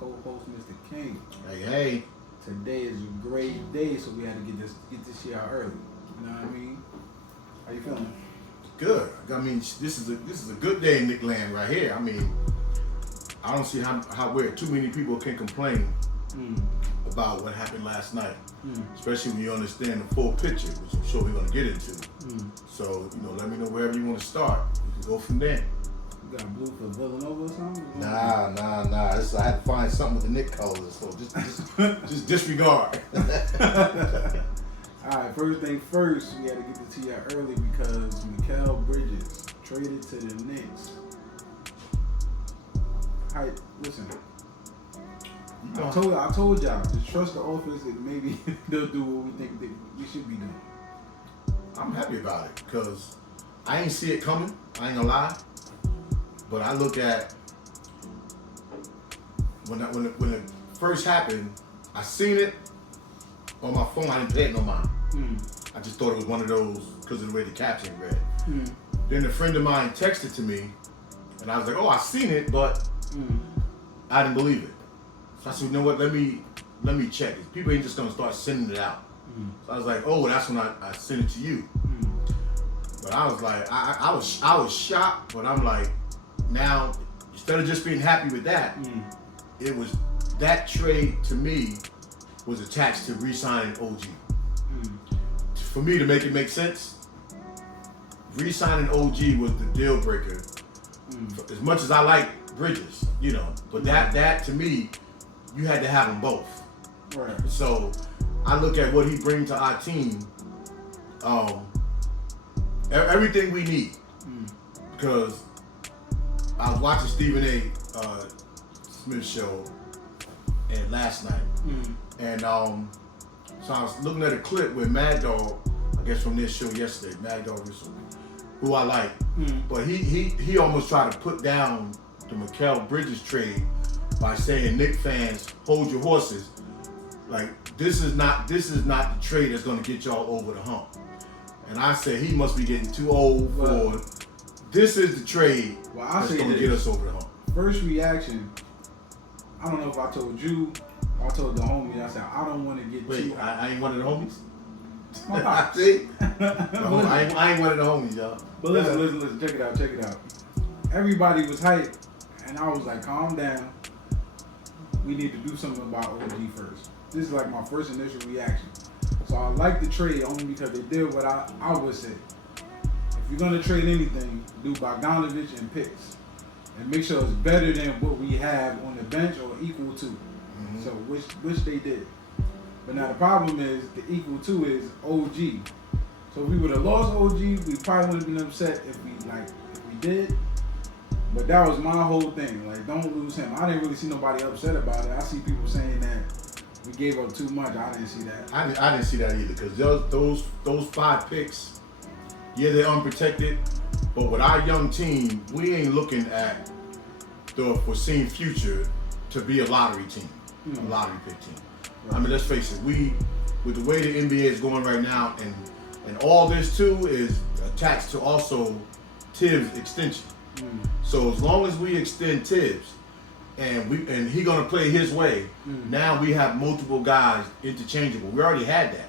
co-host, Mr. King. Hey. Today is a great day, so we had to get this shit out early. You know what I mean? How you feeling? Good. I mean, this is a good day in Knick land right here. I mean, I don't see how where too many people can complain about what happened last night, especially when you understand the full picture, which I'm sure we're gonna get into. So let me know wherever you want to start. We can go from there. You got blue for Villanova or something? Nah. I had to find something with the Knicks colors, so just disregard. Alright, first thing first, we had to get this to you early because Mikal Bridges traded to the Knicks. Hi, listen. I told y'all, just trust the office and maybe they'll do what we think we should be doing. I'm happy about it because I ain't see it coming. I ain't gonna lie. But I look at when it first happened, I seen it on my phone. I didn't pay it no mind. I just thought it was one of those because of the way the caption read. Then a friend of mine texted to me, and I was like, "Oh, I seen it, but I didn't believe it." So I said, "You know what? Let me check it. People ain't just gonna start sending it out." So I was like, "Oh, that's when I sent it to you." But I was like, I was shocked, but I'm like, now instead of just being happy with that, it was that trade to me was attached to re-signing OG. For me to make it make sense, re-signing OG was the deal breaker. As much as I like Bridges, but that to me, you had to have them both. Right. So I look at what he brings to our team, everything we need. Because I was watching Stephen A. Smith's show last night, and so I was looking at a clip with Mad Dog, I guess from this show yesterday. Mad Dog is who I like, but he almost tried to put down the Mikal Bridges trade by saying, "Knick fans, hold your horses. Like this is not the trade that's going to get y'all over the hump." And I said he must be getting too old for. This is the trade that's going to get us over the hump. First reaction, I don't know if I told you, or I told the homie, I said, I don't want to get Wait, I ain't one of the homies? My pops. See? I ain't one of the homies, y'all. But listen, check it out. Everybody was hyped, and I was like, calm down. We need to do something about OG first. This is like my first initial reaction. So I like the trade only because they did what I would say. If you're going to trade anything, do Bogdanovich and picks. And make sure it's better than what we have on the bench or equal to. So which they did. But now the problem is the equal to is OG. So if we would have lost OG, we probably would have been upset if we did. But that was my whole thing. Like, don't lose him. I didn't really see nobody upset about it. I see people saying that we gave up too much. I didn't see that. I didn't see that either because those 5 picks, yeah, they're unprotected. But with our young team, we ain't looking at the foreseen future to be a lottery team, a lottery pick team. Right. I mean, let's face it, with the way the NBA is going right now, and all this too is attached to also Tibbs' extension. So as long as we extend Tibbs and he gonna play his way, now we have multiple guys interchangeable. We already had that,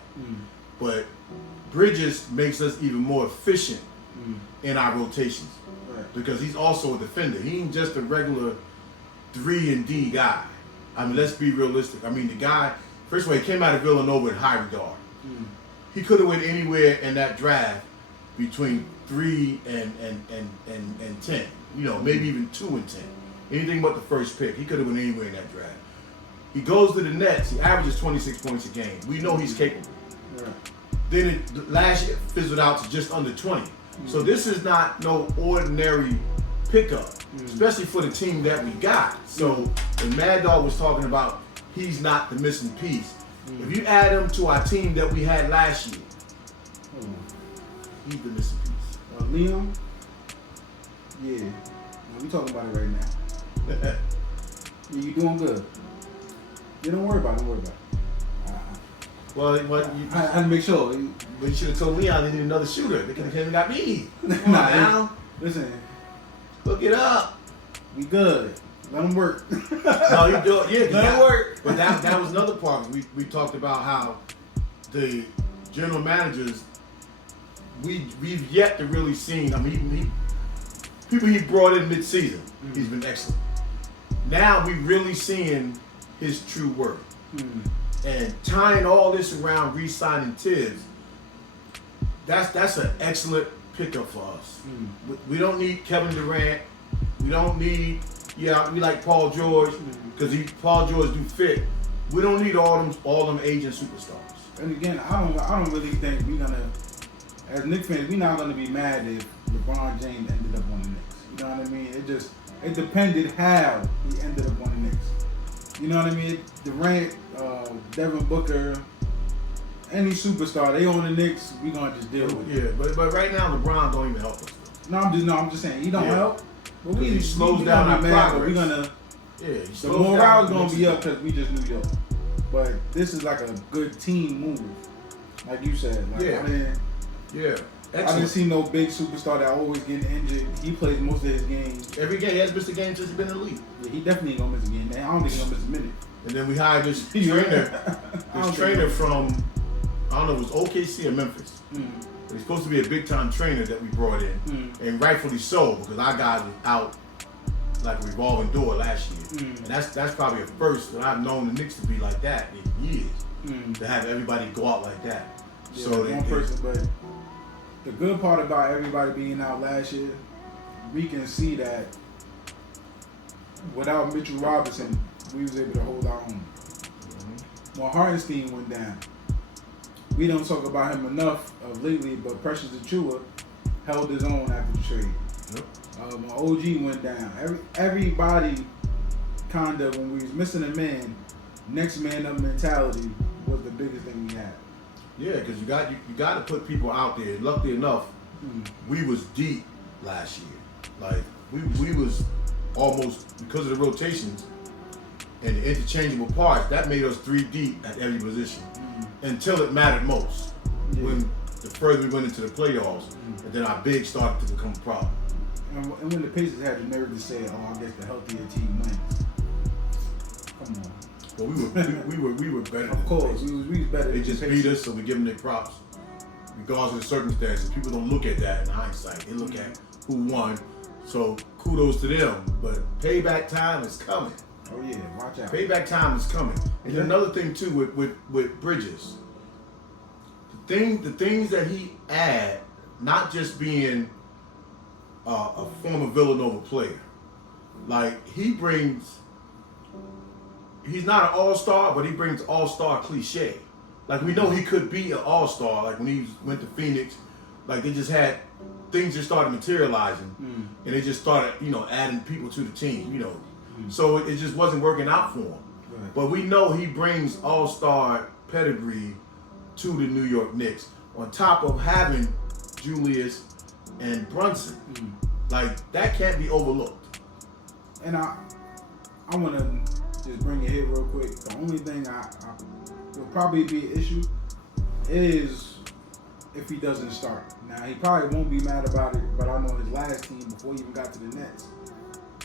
but Bridges makes us even more efficient in our rotations because he's also a defender. He ain't just a regular 3-and-D guy. I mean, let's be realistic. I mean, the guy, first of all, he came out of Villanova in high regard. He could have went anywhere in that draft between 3 and 10. Maybe even 2 and 10. Anything but the first pick. He could have went anywhere in that draft. He goes to the Nets. He averages 26 points a game. We know he's capable. Then last year fizzled out to just under 20. So this is not no ordinary pickup, especially for the team that we got. So when Mad Dog was talking about he's not the missing piece, if you add him to our team that we had last year, he's the missing piece. Liam? Yeah. We talking about it right now. Yeah, you doing good. Yeah, don't worry about it. Well, I had to make sure. But you should have told Leon they need another shooter. They could have got me. Come on nah, now. Listen. Hook it up. We good. Let him work. No, he do. Yeah, Let him work. But that was another part. We talked about how the general managers we've yet to really seen. I mean, people he brought in mid-season, he's been excellent. Now we really seeing his true worth. And tying all this around re-signing Tibbs, that's an excellent pickup for us. We don't need Kevin Durant. We don't need, we like Paul George because Paul George do fit. We don't need all them aging superstars. And again, I don't really think we're gonna, as Knicks fans, we're not gonna be mad if LeBron James ended up on the Knicks. You know what I mean? It depended how he ended up on the Knicks. You know what I mean? Durant, Devin Booker, any superstar, they on the Knicks, we gonna just deal with it. Yeah, but right now LeBron don't even help us. I'm just saying he don't help. But he slows down our progress. We're gonna. Yeah, the morale's gonna be up because we just New York. But this is like a good team move, like you said. Like, I didn't see no big superstar that always getting injured. He plays most of his games. Every game, he has missed a game since he's been in the league. Yeah, he definitely ain't gonna miss a game. I don't think he's gonna miss a minute. And then we hired this trainer from, I don't know, it was OKC or Memphis. He's supposed to be a big time trainer that we brought in, and rightfully so because our guy was out like a revolving door last year, and that's probably a first that I've known the Knicks to be like that in years, to have everybody go out like that. Yeah, so one person, but the good part about everybody being out last year, we can see that without Mitchell Robinson, we was able to hold our own. When Hartenstein went down, we don't talk about him enough lately, but Precious Achiuwa held his own after the trade. When OG went down, everybody kind of, when we was missing a man, next man up mentality was the biggest thing we had. Yeah, because you got to put people out there. Luckily enough, we was deep last year. Like we was almost, because of the rotations and the interchangeable parts, that made us 3 deep at every position until it mattered most. When the further we went into the playoffs, and then our big started to become a problem. And when the Pacers had the nerve to say, "Oh, I guess the healthier team wins," come on. Well, we were better. Of course, we was better. They just beat us, so we give them their props, regardless of the circumstances. People don't look at that in hindsight. They look at who won. So kudos to them. But payback time is coming. Oh yeah, watch out. Payback time is coming. And another thing too with Bridges, the things that he add, not just being a former Villanova player, like he's not an all-star, but he brings all-star cliche. Like we know he could be an all-star. Like when he went to Phoenix, like they just had things just started materializing, and they just started, adding people to the team, So it just wasn't working out for him. Right. But we know he brings all-star pedigree to the New York Knicks, on top of having Julius and Brunson. Like that can't be overlooked. And I want to just bring it here real quick. The only thing will probably be an issue is if he doesn't start. Now he probably won't be mad about it, but I know his last team, before he even got to the Nets,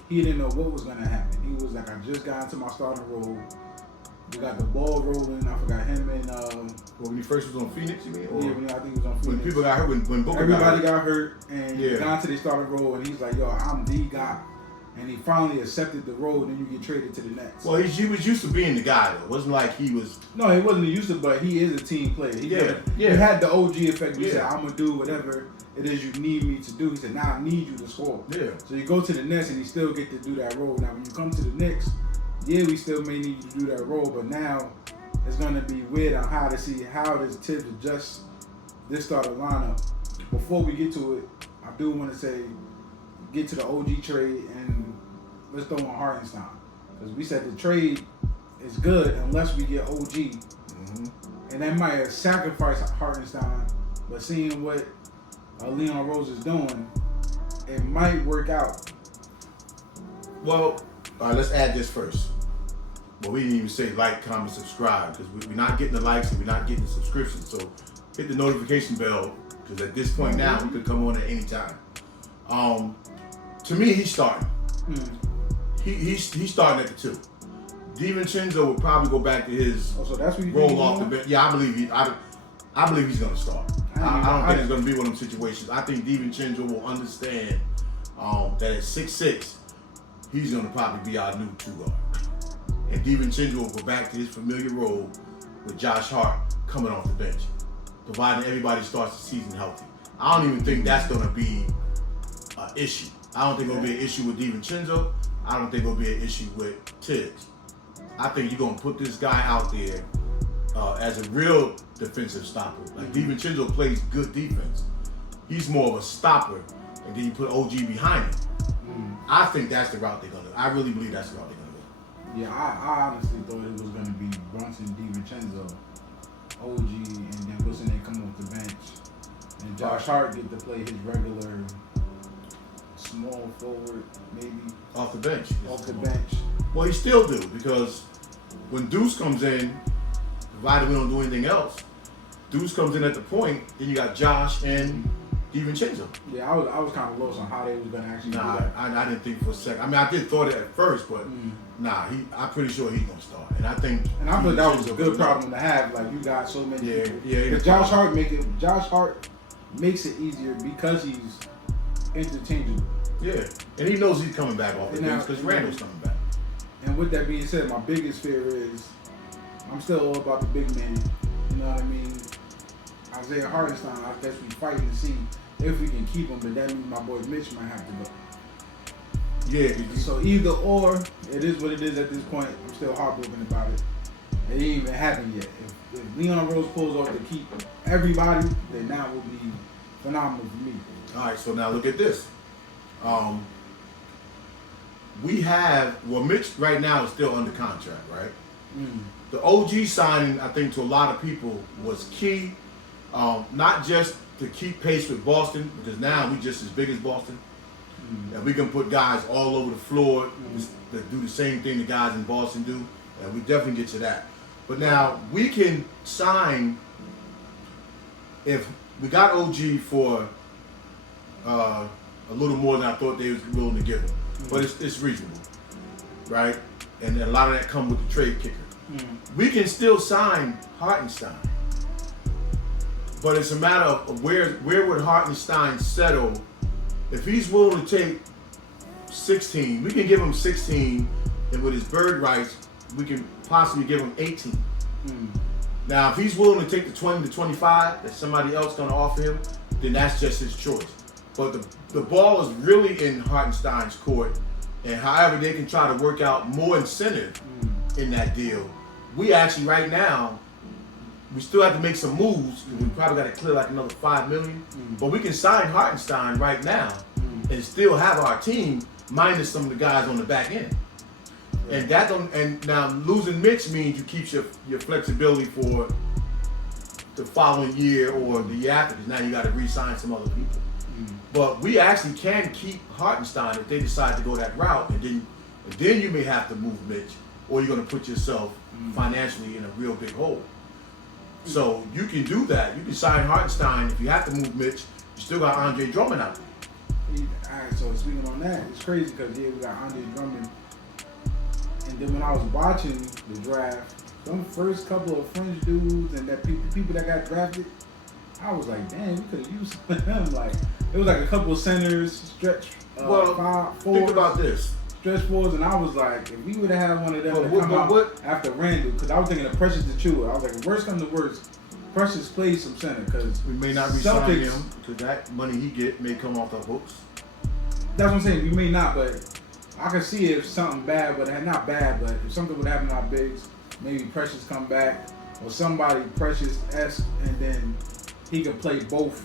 he didn't know what was gonna happen. He was like, I just got into my starting role. We got the ball rolling. I forgot him and when he first was on Phoenix, you mean? Or I think he was on Phoenix. When people got hurt, when Booker everybody got hurt, and he got into the starting role, and he's like, "Yo, I'm the guy." And he finally accepted the role, and then you get traded to the Nets. Well, he was used to being the guy, though. It wasn't like he was... No, he wasn't used to, but he is a team player. He had the OG effect. He said, I'm going to do whatever it is you need me to do. He said, now I need you to score. Yeah. So you go to the Nets, and you still get to do that role. Now, when you come to the Knicks, we still may need you to do that role, but now it's going to be weird on how to see how does Tibbs adjust this starting lineup. Before we get to it, I do want to say, get to the OG trade and let's throw in Hartenstein, because we said the trade is good unless we get OG, and that might sacrifice Hartenstein. But seeing what Leon Rose is doing, it might work out. Well, all right, let's add this first. Well, we didn't even say like, comment, subscribe, because we're not getting the likes and we're not getting the subscriptions. So hit the notification bell, because at this point now we could come on at any time. To me, he's starting. He's starting at the 2. DiVincenzo will probably go back to his so that's what you roll off the bench. Yeah, I believe he's going to start. I don't think it's going to be one of them situations. I think DiVincenzo will understand that at 6'6", he's going to probably be our new 2 guard. And DiVincenzo will go back to his familiar role with Josh Hart coming off the bench, providing everybody starts the season healthy. I don't even think that's going to be an issue. I don't think it'll be an issue with DiVincenzo. I don't think it'll be an issue with Tibbs. I think you're going to put this guy out there as a real defensive stopper. Like DiVincenzo plays good defense. He's more of a stopper, and then you put OG behind him. I think that's the route they're going to. I really believe that's the route they're going to go. Yeah, I honestly thought it was going to be Brunson, DiVincenzo, OG, and then Wilson they come off the bench, and Josh Hart get to play his regular small forward, maybe off the bench. Well, he still do, because when Deuce comes in, provided we don't do anything else, Deuce comes in at the point, then you got Josh and DiVincenzo. Yeah, I was kind of lost on how they was going to actually do that. I didn't think for a second. I mean, I did thought it at first, but I'm pretty sure he's going to start. And I thought that was a good problem to have. Like, you got so many people. Because Josh Hart makes it easier because he's interchangeable. Yeah, and he knows he's coming back off the bench because Randall's coming back. And with that being said, my biggest fear is I'm still all about the big man. You know what I mean? Isaiah Hartenstein, I guess we fighting to see if we can keep him, but that means my boy Mitch might have to go. Yeah. So either or, it is what it is at this point. I'm still heartbroken about it. It ain't even happened yet. If Leon Rose pulls off to keep everybody, then that would be phenomenal for me. All right, so now look at this. Mitch right now is still under contract, right? The OG signing, I think, to a lot of people was key, not just to keep pace with Boston, because now we just as big as Boston, and we can put guys all over the floor that do the same thing the guys in Boston do, and we definitely get to that. But now we can sign, if we got OG for a little more than I thought they was willing to give him. But it's reasonable, right? And a lot of that come with the trade kicker. We can still sign Hartenstein, but it's a matter of where would Hartenstein settle. If he's willing to take 16, we can give him 16, and with his bird rights, we can possibly give him 18. Now, if he's willing to take the 20 to 25 that somebody else going to offer him, then that's just his choice. But the ball is really in Hartenstein's court, and however they can try to work out more incentive in that deal. We actually right now, we still have to make some moves. We probably got to clear like another $5 million, but we can sign Hartenstein right now and still have our team minus some of the guys on the back end. And now losing Mitch means you keep your flexibility for the following year or the year after, because now you got to re-sign some other people. But we actually can keep Hartenstein if they decide to go that route, and then you may have to move Mitch, or you're going to put yourself financially in a real big hole. So you can do that. You can sign Hartenstein. If you have to move Mitch, you still got Andre Drummond out there. All right, so speaking on that, it's crazy because, we got Andre Drummond. And then when I was watching the draft, them first couple of French dudes and that people that got drafted, I was like, damn, we could have used some of them. Like, it was like a couple of centers, stretch forwards. Think about this. Stretch forwards, and I was like, if we would have had one of them come out after Randall, because I was thinking of Precious Achiuwa. I was like, if worst comes to worst, Precious plays some center, because we may not re-sign him, because that money he get may come off the books. That's what I'm saying. We may not, but I can see if something bad, but not bad, but if something would happen to our bigs, maybe Precious come back, or somebody Precious-esque, and then he could play both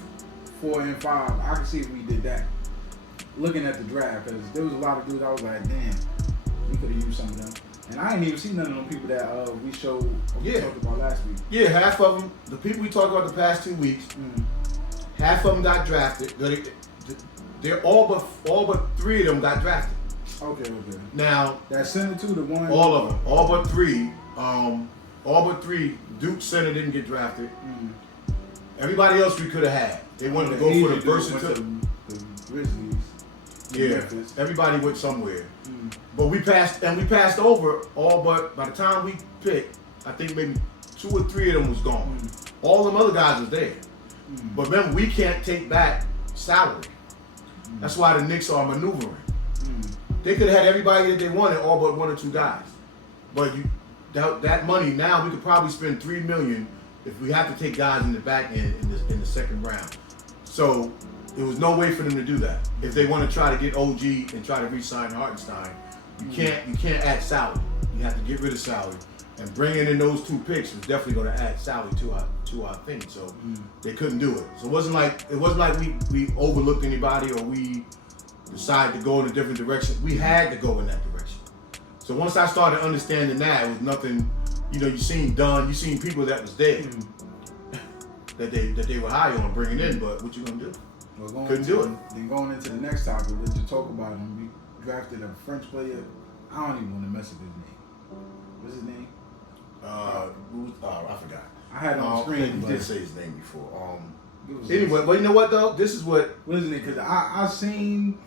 4 and 5. I can see if we did that. Looking at the draft, because there was a lot of dudes I was like, damn, we could have used some of them. And I ain't even seen none of them people that we talked about last week. Yeah, half of them, the people we talked about the past 2 weeks, half of them got drafted. They're all but 3 of them got drafted. Okay. Now that center too, the one. All of them, all but 3. All but 3. Duke center didn't get drafted. Everybody else we could have had. They wanted to go for the versatility. The Grizzlies. Yeah, everybody went somewhere. But we passed over all but by the time we picked, I think maybe 2 or 3 of them was gone. All them other guys was there. But remember, we can't take back salary. That's why the Knicks are maneuvering. They could have had everybody that they wanted, all but 1 or 2 guys. But that money now, we could probably spend $3 million if we have to take guys in the back end in the second round. So there was no way for them to do that. If they want to try to get OG and try to re-sign Hartenstein, you can't add salary. You have to get rid of salary. And bringing in those 2 picks was definitely going to add salary to our thing. So they couldn't do it. So it wasn't like we overlooked anybody or we decided to go in a different direction. We had to go in that direction. So once I started understanding that, it was nothing. You seen Dunn, you seen people that was there that they were high on bringing in. But what you gonna do? Couldn't do it. Then going into the next topic, let's just talk about him. We drafted a French player. I don't even want to mess with his name. What's his name? I forgot. I had it on the screen. You did say his name before. Anyway, but you know what though? This is what is it? Because I seen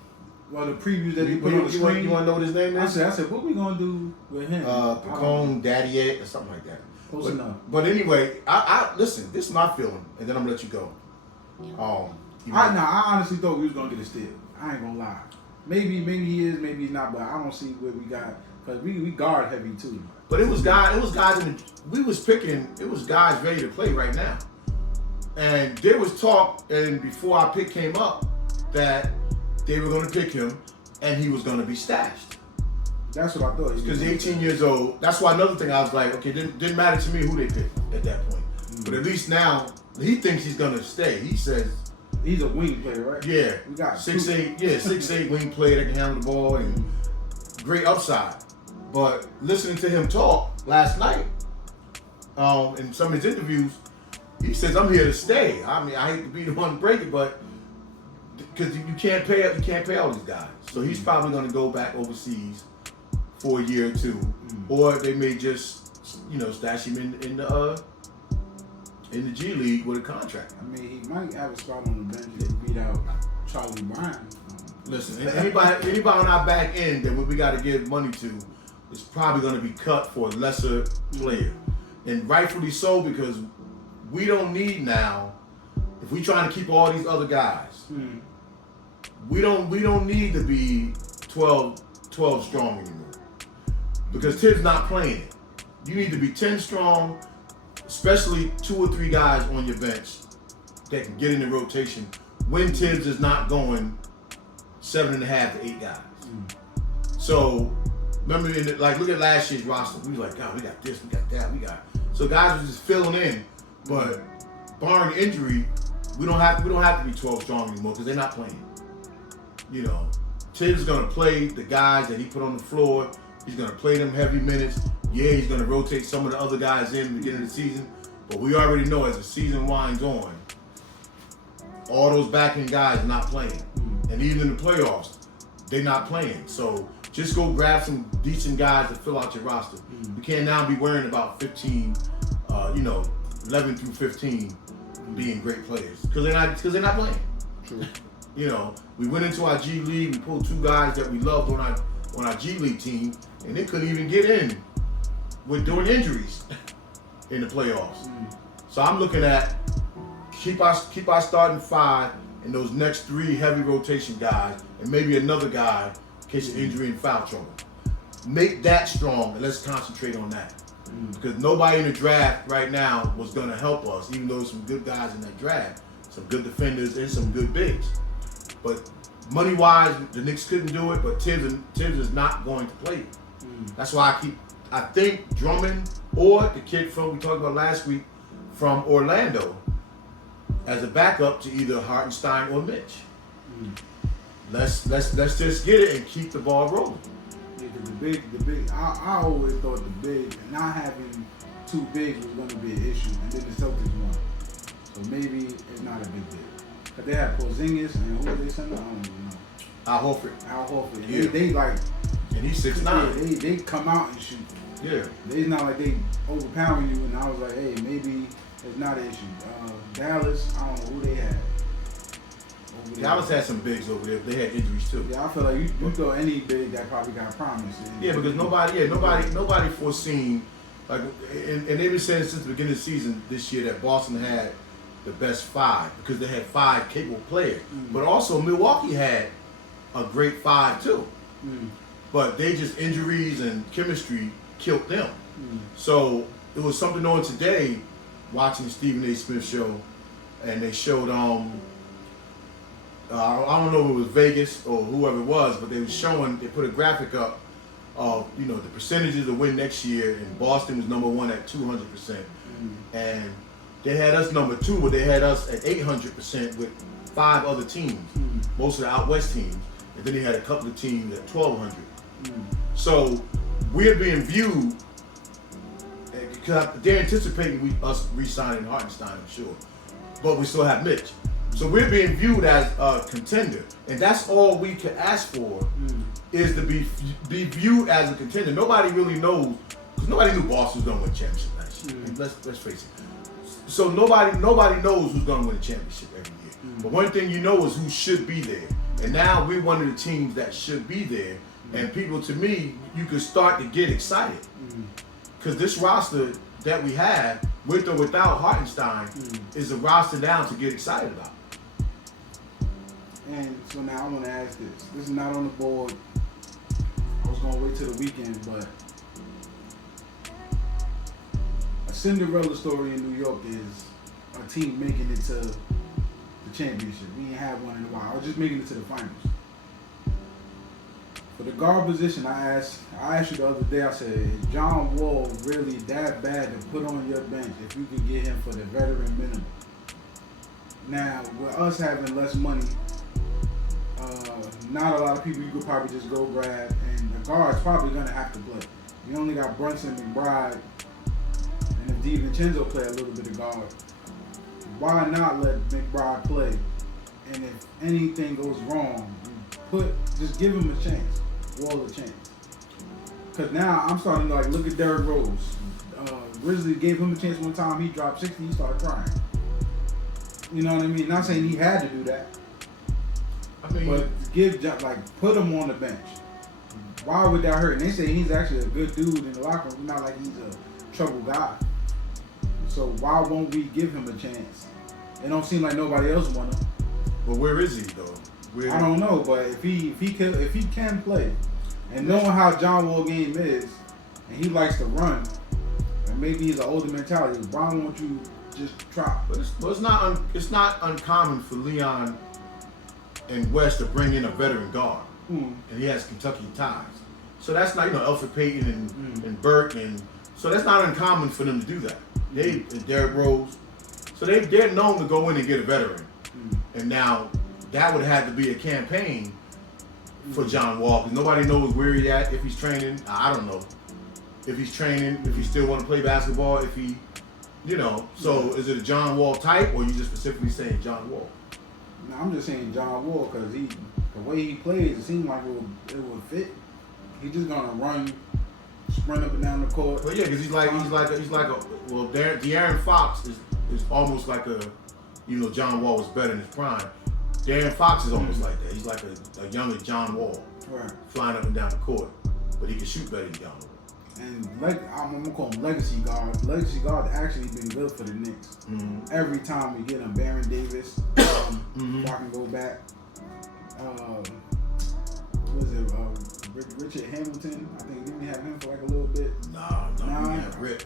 the previews that he put on the screen. You want to know what his name is? I said, what we gonna do with him? Pacone Daddiette or something like that. Close enough. But anyway, I listen. This is my feeling, and then I'm gonna let you go. I honestly thought we was gonna get a steal. I ain't gonna lie. Maybe he is, maybe he's not. But I don't see what we got because we guard heavy too. But it was guys. We was picking. It was guys ready to play right now, and there was talk. And before our pick came up, that they were going to pick him, and he was going to be stashed. That's what I thought. Because 18 years old. That's why another thing I was like, okay, didn't matter to me who they picked at that point. But at least now he thinks he's going to stay. He says he's a wing player, right? Yeah, we got 6'8". Yeah, 6'8" wing player that can handle the ball and great upside. But listening to him talk last night, in some of his interviews, he says, "I'm here to stay." I mean, I hate to be the one to break it, but because you can't pay all these guys, so he's probably going to go back overseas for a year or 2, or they may just stash him in the G League with a contract. I mean, he might have a spot on the bench to beat out Charlie Brown. Listen, anybody on our back end that we got to give money to is probably going to be cut for a lesser player, and rightfully so, because we don't need now. If we trying to keep all these other guys, we don't need to be 12 strong anymore, because Tibbs not playing it. You need to be 10 strong, especially 2 or 3 guys on your bench that can get in the rotation when Tibbs is not going 7.5 to 8 guys. So remember, look at last year's roster. We was like, God, we got this, we got that, so guys were just filling in. But barring injury, we don't have to be 12 strong anymore because they're not playing. Tibbs is gonna play the guys that he put on the floor. He's gonna play them heavy minutes. Yeah, he's gonna rotate some of the other guys in the beginning of the season. But we already know as the season winds on, all those back-end guys are not playing. And even in the playoffs, they're not playing. So just go grab some decent guys to fill out your roster. You can't now be worrying about 15, 11 through 15 being great players because they're not playing. True. We went into our G League. We pulled 2 guys that we loved on our G League team, and they couldn't even get in during injuries in the playoffs. So I'm looking at keep our starting 5 and those next 3 heavy rotation guys, and maybe another guy in case of injury and foul trouble. Make that strong, and let's concentrate on that. Because nobody in the draft right now was going to help us, even though there's some good guys in that draft, some good defenders and some good bigs. But money-wise, the Knicks couldn't do it, but Tibbs is not going to play. That's why I think Drummond or the kid we talked about last week from Orlando as a backup to either Hartenstein or Mitch. Let's just get it and keep the ball rolling. Yeah, the big. I always thought the big, not having 2 bigs was going to be an issue, and then the Celtics won. So maybe it's not a big deal. But they had Porzingis, and who did they send? I don't even know. Al Horford. Yeah. They like, and he's 6'9". Yeah, they come out and shoot. Yeah. It's not like they overpowering you, and I was like, hey, maybe it's not an issue. Dallas, I don't know who they had. over there. Dallas had some bigs over there, but they had injuries too. Yeah, I feel like you throw any big that probably got promised. Yeah, because nobody foreseen, like, and they've been saying since the beginning of the season this year that Boston had the best five because they had five capable players. But also Milwaukee had a great five too. But they just injuries and chemistry killed them. So it was something on today watching Stephen A. Smith show, and they showed I don't know if it was Vegas or whoever it was, but they put a graphic up of, you know, the percentages to win next year, and Boston was number one at 200%. And they had us number two, but they had us at 800% with five other teams, most of the out west teams. And then they had a couple of teams at 1,200. So we're being viewed, because they're anticipating us re-signing Hartenstein, I'm sure. But we still have Mitch. So we're being viewed as a contender. And that's all we can ask for, is to be viewed as a contender. Nobody really knows, because nobody knew Boston was going to win a championship last year. Let's face it. So nobody knows who's going to win a championship every year. But one thing you know is who should be there. And now we're one of the teams that should be there. And people, to me, you can start to get excited. Because this roster that we have, with or without Hartenstein, is a roster down to get excited about. And so now I want to ask this. This is not on the board. I was going to wait till the weekend, but a Cinderella story in New York is a team making it to the championship. We ain't had one in a while. Or just making it to the finals. For the guard position, I asked you the other day, I said, is John Wall really that bad to put on your bench if you can get him for the veteran minimum? Now, with us having less money, not a lot of people you could probably just go grab, and the guard's probably going to have to play. We only got Brunson, McBride, and if DiVincenzo play a little bit of guard, why not let McBride play? And if anything goes wrong, just give him a chance. Wall a chance. Because now I'm starting to look at Derrick Rose. Grizzlies gave him a chance one time. He dropped 60. He started crying. You know what I mean? Not saying he had to do that. I mean, but put him on the bench. Why would that hurt? And they say he's actually a good dude in the locker room. Not like he's a trouble guy. So why won't we give him a chance? It don't seem like nobody else want him. But where is he though? I don't know, but if he can play, and knowing how John Wall game is, and he likes to run, and maybe he's an older mentality, why won't you just try? But it's not uncommon for Leon and West to bring in a veteran guard, and he has Kentucky ties. So that's not, Elfrid Payton and Burke, and so that's not uncommon for them to do that. And Derrick Rose, so they're known to go in and get a veteran, and now that would have to be a campaign for John Wall, because nobody knows where he's at, if he's training. I don't know if he's training, if he still want to play basketball, if he, So is it a John Wall type, or you just specifically saying John Wall? No, I'm just saying John Wall because the way he plays, it seems like it would fit. He's just gonna run, sprint up and down the court. Well, yeah, because he's like De'Aaron Fox is almost like a, John Wall was better in his prime. De'Aaron Fox is almost like that. He's like a younger John Wall, right, flying up and down the court, but he can shoot better than John Wall. And I'm gonna call him legacy guard. Legacy guard actually been good for the Knicks. Every time we get him, Baron Davis, if I can go back. What is it? Richard Hamilton. I think didn't we have him for a little bit? No, we had Rip.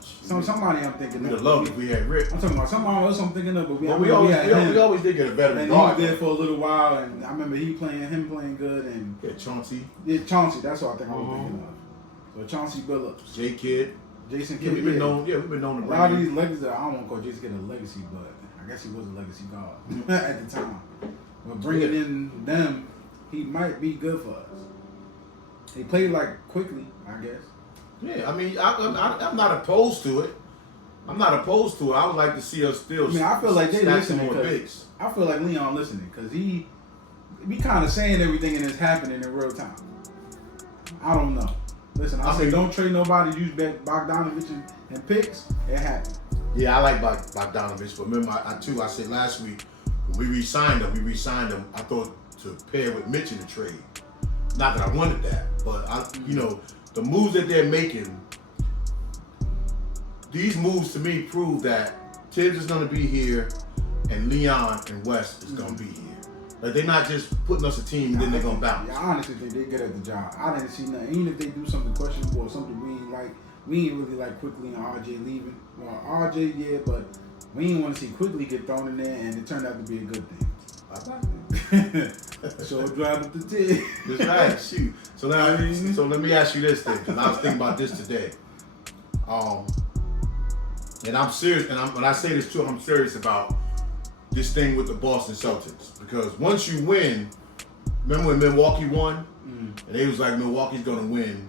Somebody I'm thinking We'd of. have loved if we had Rip. I'm talking about somebody else I'm thinking of, but we always did get a veteran guard. And he was there for a little while, and I remember him playing good, and Chauncey. Yeah, Chauncey. That's what I think I was thinking of. So Chauncey Billups, J Kidd, Jason Kidd. We've been known to bring a lot of these legacy. I don't want to call Jason Kidd a legacy, but I guess he was a legacy guard at the time. But bringing in them, he might be good for us. He played quickly, I guess. Yeah, I mean, I'm not opposed to it. I would like to see us still. I mean, I feel like they listening. Bigs. I feel like Leon listening because he be kind of saying everything and it's happening in real time. I don't know. Listen, I say don't trade nobody. Use Bogdanovich and picks. It happened. Yeah, I like Bogdanovich, but remember I said last week When we re-signed him, I thought to pair with Mitch in the trade. Not that I wanted that, but the moves that they're making, these moves to me prove that Tibbs is going to be here and Leon and West is going to be here. Like, they're not just putting us a team and then they're going to bounce. Yeah, I honestly think they're good at the job. I didn't see nothing. Even if they do something questionable or something we ain't really like Quickly and RJ leaving. Well, RJ, yeah, but we didn't want to see Quickly get thrown in there, and it turned out to be a good thing. I like it. So drive up the 10. That's right. Shoot. So now, so let me ask you this thing, because I was thinking about this today. And I'm serious, and when I say this too, I'm serious about this thing with the Boston Celtics. Because once you win, remember when Milwaukee won? And they was like, Milwaukee's gonna win,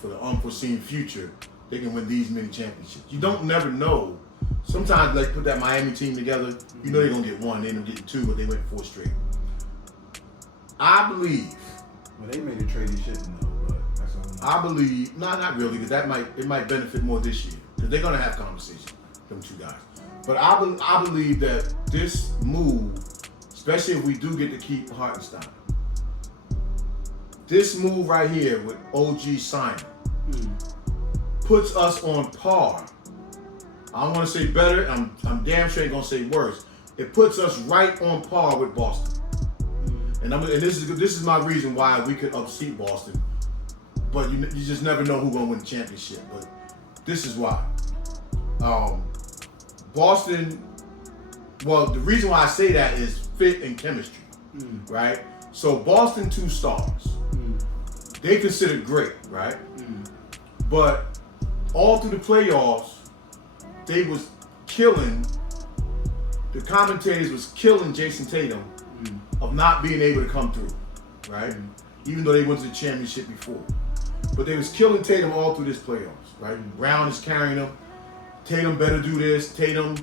for the unforeseen future. They can win these many championships. You don't never know. Sometimes, like, put that Miami team together, you know they're gonna get one, they end up getting two, but they went 4 straight. I believe. Well, they made a trade shit though, but that's all. I believe, not really, because it might benefit more this year. Because they're gonna have conversation, them two guys. But I believe that this move, especially if we do get to keep Hartenstein, this move right here with OG signing puts us on par. I don't want to say better. I'm damn sure ain't gonna say worse. It puts us right on par with Boston. And this is my reason why we could upseat Boston. But you just never know who's gonna win the championship. But this is why. Boston. Well, the reason why I say that is fit and chemistry, right? So Boston 2 stars. They considered great, right? But all through the playoffs, they was killing. The commentators was killing Jason Tatum of not being able to come through, right? Even though they went to the championship before, but they was killing Tatum all through this playoffs, right? Brown is carrying them. Tatum better do this. Tatum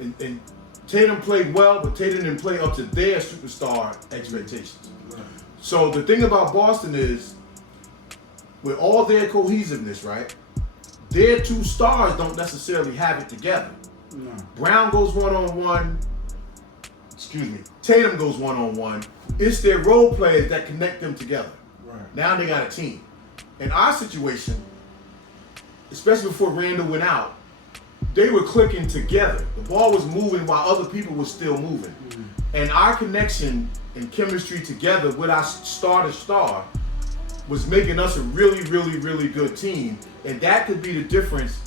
and Tatum played well, but Tatum didn't play up to their superstar expectations. So the thing about Boston is, with all their cohesiveness, right? Their 2 stars don't necessarily have it together. No. Brown goes one-on-one. Tatum goes one-on-one. It's their role players that connect them together. Right. Now they got a team. In our situation, especially before Randall went out, they were clicking together. The ball was moving while other people were still moving. And our connection and chemistry together with our star-to-star was making us a really, really, really good team. And that could be the difference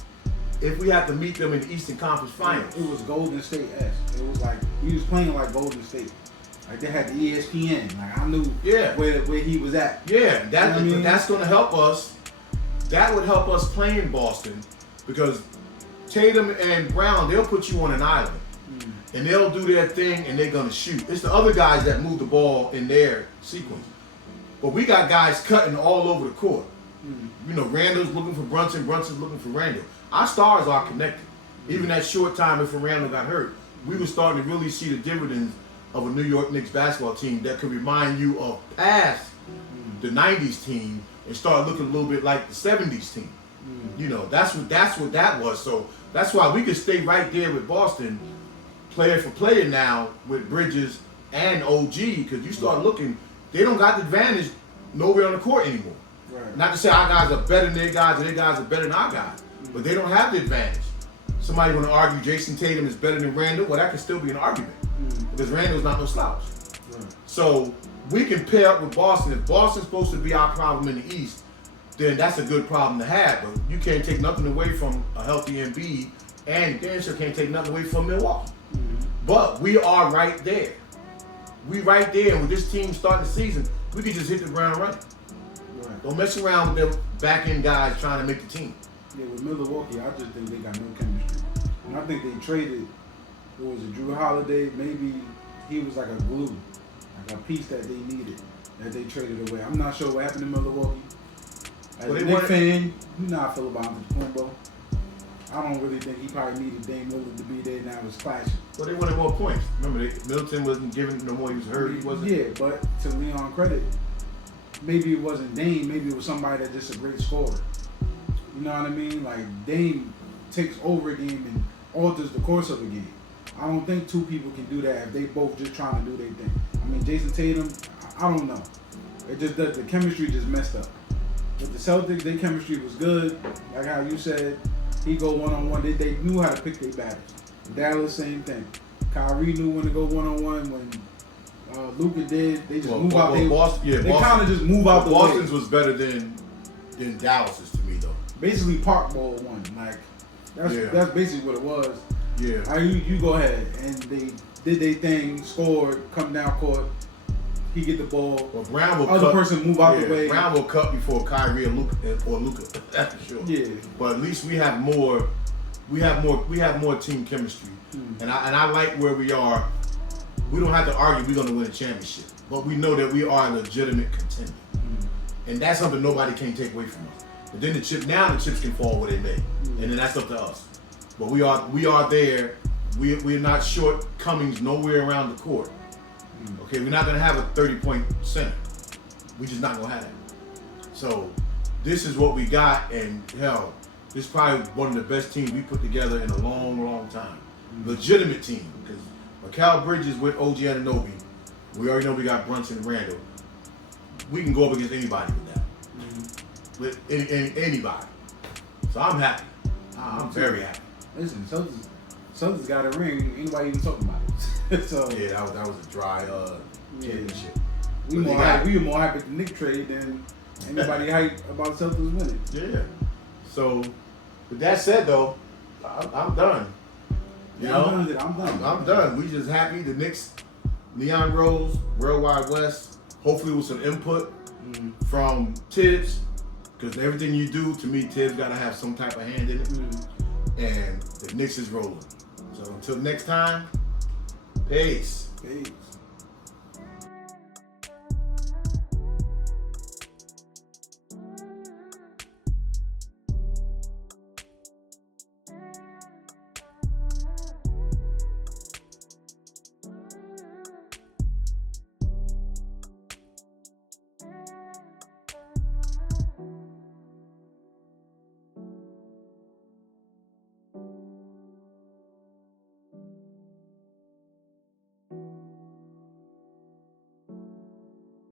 if we have to meet them in the Eastern Conference Finals. It was Golden State-esque. It was like, he was playing like Golden State. Like, they had the ESPN. Like, I knew where he was at. Yeah, that's going to help us. That would help us play in Boston, because Tatum and Brown, they'll put you on an island. And they'll do their thing, and they're going to shoot. It's the other guys that move the ball in their sequence. But we got guys cutting all over the court. Randall's looking for Brunson, Brunson's looking for Randall. Our stars are connected. Even that short time before Randall got hurt, we were starting to really see the dividends of a New York Knicks basketball team that could remind you of past the 90s team and start looking a little bit like the 70s team. That's what that was. So that's why we could stay right there with Boston, player for player now with Bridges and OG, because you start looking, they don't got the advantage nowhere on the court anymore. Right. Not to say our guys are better than their guys and their guys are better than our guys, but they don't have the advantage. Somebody want to argue Jason Tatum is better than Randall? Well, that can still be an argument, because Randall's not no slouch. Right. So we can pair up with Boston. If Boston's supposed to be our problem in the East, then that's a good problem to have. But you can't take nothing away from a healthy Embiid, and you damn sure can't take nothing away from Milwaukee. But we are right there. We right there, and with this team starting the season, we can just hit the ground running. Right. Don't mess around with them back-end guys trying to make the team. Yeah, with Milwaukee, I just think they got no chemistry. And I think they traded, what was it, Drew Holiday? Maybe he was like a glue, like a piece that they needed, that they traded away. I'm not sure what happened in Milwaukee. As a Knicks fan, you know how I feel about Antetokounmpo. I don't really think he probably needed Dame Lillard to be there. Now it's clashing. Well, they wanted more points. Remember, Middleton wasn't giving no more. He was hurt. He wasn't. Yeah, but to Leon credit, maybe it wasn't Dame. Maybe it was somebody that's just a great scorer. You know what I mean? Like, Dame takes over a game and alters the course of a game. I don't think two people can do that if they both just trying to do their thing. I mean, Jason Tatum, I don't know. It just the chemistry just messed up. With the Celtics, their chemistry was good. Like how you said, he go one-on-one. They knew how to pick their battles. Dallas, same thing. Kyrie knew when to go one-on-one. When Luka did, they just move out. They kind of just move out the way. Boston's was better than Dallas's to me, though. Basically, Park Ball won. Like that's basically what it was. Yeah. You go ahead, and they did their thing, scored, come down court. He get the ball. Well, Brown will other cut, person move out the way. Brown will cut before Kyrie or Luka. That's for sure. Yeah. But at least we have more. We have more team chemistry, and I like where we are. We don't have to argue we're going to win a championship, but we know that we are a legitimate contender, and that's something nobody can take away from us. But then the chips can fall where they may, and then that's up to us. But we are there. We're not shortcomings nowhere around the court. Okay, we're not gonna have a 30-point center. We're just not gonna have that. So this is what we got, and hell, this is probably one of the best teams we put together in a long, long time. Legitimate team, because Mikal Bridges with OG Anunoby, we already know we got Brunson and Randall. We can go up against anybody with that. With anybody. So I'm happy. I'm very happy. Listen, Celtics got a ring. Anybody even talking about it? So yeah, that was a dry championship. We were more happy with the Knicks trade than anybody hype about Celtics winning. Yeah. So, with that said, though, I'm done. You know, I'm done. We just happy. The Knicks, Leon Rose, Worldwide West. Hopefully, with some input from Tibbs, because everything you do, to me, Tibbs got to have some type of hand in it. And the Knicks is rolling. So until next time, peace. Peace.